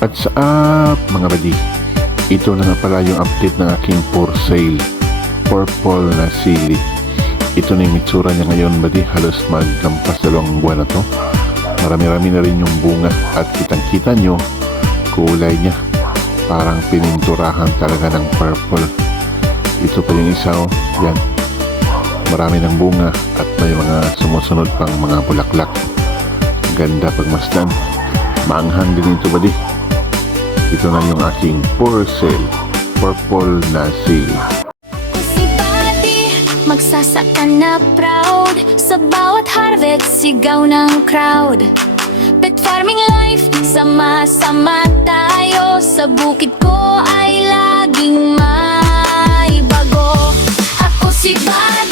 What's up mga badi? Ito na nga pala yung update ng aking for sale purple na sili. Ito na yung itsura niya ngayon badi, halos maglampas 2 buwan na to. Marami-rami na rin yung bunga at kitang-kita nyo kulay niya, parang pininturahan talaga ng purple. Ito pa yung isa, oh. Yan, marami ng bunga at may mga sumusunod pang mga bulaklak. Ganda pagmasdan, maanghang din ito badi. Ito na yung aking for sale purple na sili. Si Buddy, magsasaka na proud. Sa bawat harvest, sigaw ng crowd. Pet farming life, sama-sama tayo. Sa bukid ko ay laging may bago. Ako si Buddy,